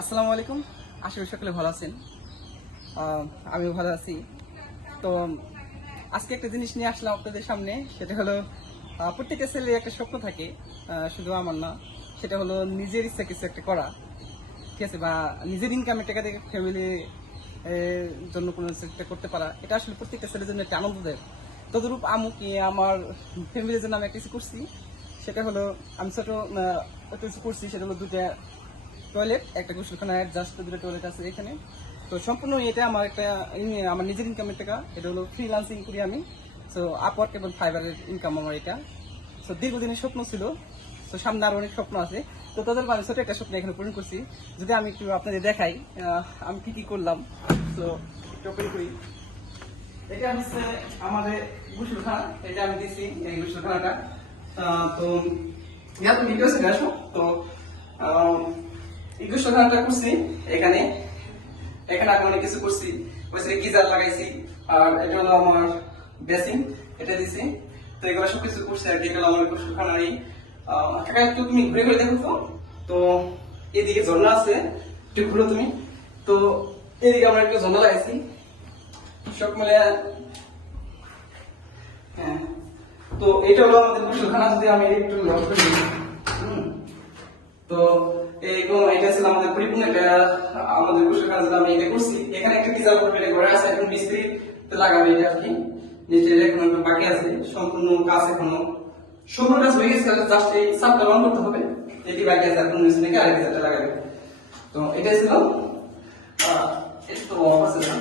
আসসালামু আলাইকুম। আশা করি সকলে ভালো আছেন। আমিও ভালো আছি। তো আজকে একটা জিনিস নিয়ে আসলাম আপনাদের সামনে। সেটা হলো প্রত্যেকটা ছেলের একটা স্বপ্ন থাকে, শুধু আমার না। সেটা হলো নিজের ইচ্ছা কিছু একটা করা, ঠিক আছে, বা নিজের ইনকামের টাকা থেকে ফ্যামিলি জন্য কোনো কিছু একটা করতে পারা। এটা আসলে প্রত্যেকটা ছেলের জন্য একটা আনন্দদায়ক। তদরূপ কি আমার ফ্যামিলির জন্য আমি একটা কিছু করছি। সেটা হলো আমি ছোট একটা কিছু করছি। সেটা হলো দুটা টয়লেট, একটা গোসলখানা, জাস্ট দুটো টয়লেট আছে এখানে। তো সম্পূর্ণ এটা আমার একটা আমার নিজের ইনকামের টাকা। এটা হলো ফ্রিল্যান্সিং করি আমি। সো আপওয়ার্ক এবং ফাইবারের ইনকাম আমার এটা। সো দীর্ঘদিনের স্বপ্ন ছিল। তো সামনে আরো অনেক স্বপ্ন আছে। তো তাদের আমি ছোট একটা স্বপ্ন এখানে পূরণ করছি। যদি আমি একটু আপনাদের দেখাই আমি কি কি করলাম। তো একটু ওপেন করি। এটা হচ্ছে আমাদের গোসলখানা। এটা আমি দিচ্ছি এই গোসলখানাটা। তো তুমি ভিডিও চলে আসো। তো গোসলখানাটা করছি এখানে। এখানে আমি অনেক কিছু করছি। গিজার লাগাইছি, আর এটা হলো আমার বেসিন, এটা দিছি। তো এগুলো সবকিছু করছি আর কি। এটা হলো আমার গোসলখানার এই কাকা, একটু তুমি ঘুরে ঘুরে দেখো তো। তো এদিকে ঝর্ণা আছে, একটু ঘুরো তুমি। তো এদিকে আমরা একটু ঝর্ণা লাগাইছি সব মিলে। হ্যাঁ, তো এটা হলো আমাদের গোসলখানা। যদি আমি একটু লক করি, তো এটা ছিল আমাদের পরিপূর্ণ একটা আমাদের গোসলখানা যেটা আমি এটা করছি। এখানে একটা গিজার করবে ঘরে আছে, এখন মিস্ত্রি লাগাবে এটা আর কি। নিচে এখন বাকি আছে, সম্পূর্ণ কাজ এখনো সম্পূর্ণ কাজ হয়ে গেছে। জাস্ট এই সাপটা অন করতে হবে, এটি বাকি আছে। এখন মিস্ত্রিকে আরেক গিজারটা লাগাবে। তো এটা ছিল এটা তো অফ আছে না।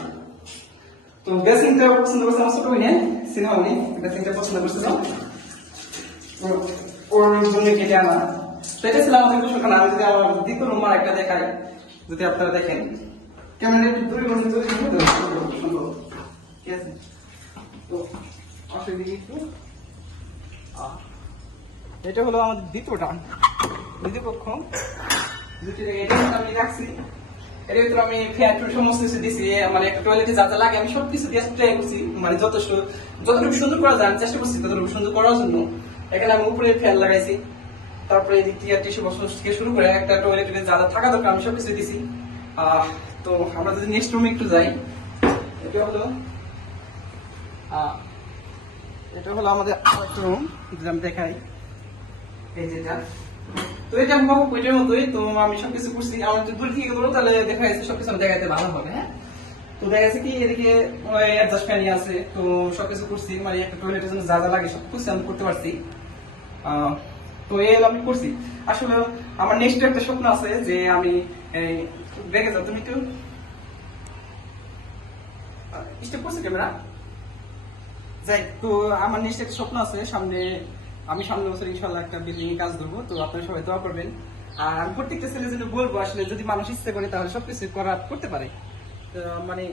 তো বেসিংটা পছন্দ করছে আমার ছোট হইনে সিনেমা উনি বেসিংটা পছন্দ করছে। ওর জন্য কেটে আনা। তো এটা ছিল আমাদের গোসলখানা। আমি যদি আমার দ্বিতীয় রুম আর একটা দেখাই, যদি আপনারা দেখেন, ক্যামেরা একটু দূরে বসে সুন্দর, ঠিক আছে। তো আসলে দিকে একটু এটা হলো আমাদের দ্বিতীয় কক্ষ। এটা আমি রাখছি। এর ভিতরে আমি ফ্যান সমস্ত কিছু দিছি। মানে একটা টয়লেটে যা যা লাগে আমি সবকিছু দিয়ে ট্রাই করছি। মানে যতটুকু সুন্দর করা যায় আমি চেষ্টা করছি ততটুকু সুন্দর করার জন্য। এখানে আমি উপরে ফ্যান লাগাইছি। তারপরে এদিক থেকে টিস্যু বক্স থেকে শুরু করে একটা টয়লেটে যা যা থাকা দরকার আমি সবকিছু দিছি। তো আমরা যদি নেক্সট রুমে একটু যাই, এটা হলো আমাদের আরেকটা রুম, যদি আমি দেখাই। এই যেটা, তো এটা আমি বাবু ওইটার মতোই। তো আমি সবকিছু করছি। আমার যদি দূর থেকে করো তাহলে দেখা যাচ্ছে সবকিছু দেখাইতে ভালো হবে। হ্যাঁ, তো দেখা যাচ্ছে কি এদিকে অ্যাডজাস্ট ফ্যান আছে। তো সবকিছু করছি, মানে একটা টয়লেটের জন্য যা যা লাগে সবকিছু আমি করতে পারছি। তো এই আমি করছি। আসলে আমার নেক্সট একটা স্বপ্ন আছে যে আমি দেখে যাও তুমি একটু স্টেপ করছি ক্যামেরা যাই। তো আমার নেক্সট একটা স্বপ্ন আছে সামনে। আমি সামনের বছর ইনশাল্লাহ একটা বিল্ডিং এর কাজ ধরবো। তো আপনারা সবাই দোয়া করবেন। আর আমি প্রত্যেকটা ছেলের জন্য বলবো, আসলে যদি মানুষ ইচ্ছে করে তাহলে সবকিছু করতে পারে। মানে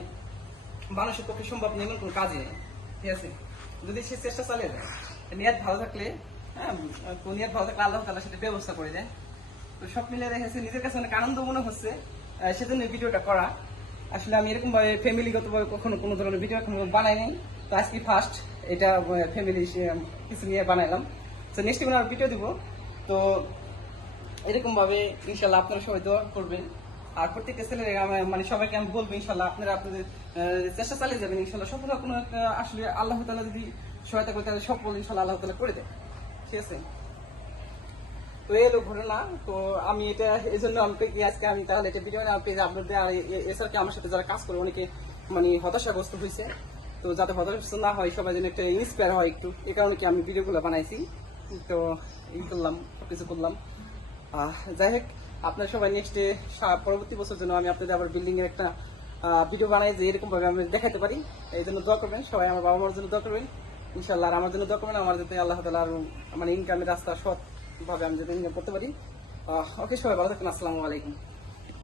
মানুষের পক্ষে সম্ভব নেই এমন কোনো কাজই নেই, ঠিক আছে। যদি সে চেষ্টা চালিয়ে যায়, নিয়ত ভালো থাকলে, হ্যাঁ, নিয়ত ভালো থাকলে আল্লাহ তাআলা সেটা ব্যবস্থা করে দেয়। তো সব মিলে দেখেছে নিজের কাছে অনেক আনন্দ মনে হচ্ছে, সেজন্য ভিডিওটা করা। আসলে আমি এরকম ভাবে ফ্যামিলিগতভাবে কখনো কোনো ধরনের ভিডিও এখন বানাই নাই। তো আজকে ফার্স্ট এটা ফ্যামিলি কিছু নিয়ে বানাইলাম। তো নেক্সট টাইম আর ভিডিও দিব। তো এরকম ভাবে ইনশাল্লাহ আপনারা সবাই দোয়া করবেন। আর প্রত্যেকটা ছেলের মানে সবাইকে আমি বলবো ইনশাল্লাহ আপনারা আপনাদের চেষ্টা চালিয়ে যাবেন। ইনশাল্লাহ সফল কোনো আসলে আল্লাহ তাআলা যদি সহায়তা করে তাহলে সফল ইনশাল্লাহ আল্লাহ তাআলা করে দেয়, ঠিক আছে। তো এই হলো ঘটনা। তো আমি এটা এই জন্য আমাকে আজকে আমি তাহলে এটা ভিডিও পেজে আপলোড দেয়। আর এছাড়া আমার সাথে যারা কাজ করে অনেকে মানে হতাশাগ্রস্ত হয়েছে। তো যাতে হতাশাগ্রস্ত না হয়, সবাই যেন একটা ইন্সপায়ার হয় একটু, এই কারণে কি আমি ভিডিওগুলো বানাইছি। তো এই করলাম, সবকিছু করলাম। যাই হোক, আপনারা সবাই নেক্সট পরবর্তী বছর জন্য আমি আপনাদের আবার বিল্ডিং এর একটা ভিডিও বানাই যে এরকম ভাবে আমি দেখাতে পারি। এই জন্য দোয়া করবেন সবাই, আমার বাবা মার জন্য দোয়া করবেন ইনশাল্লাহ। আর আমার জন্য দোয়া করবেন, আমার যাতে আল্লাহ তাআলা মানে ইনকামের রাস্তা সৎ ভাবে আমি যাতে ইনকাম করতে পারি। ওকে, সবাই ভালো থাকবেন। আসসালামু আলাইকুম।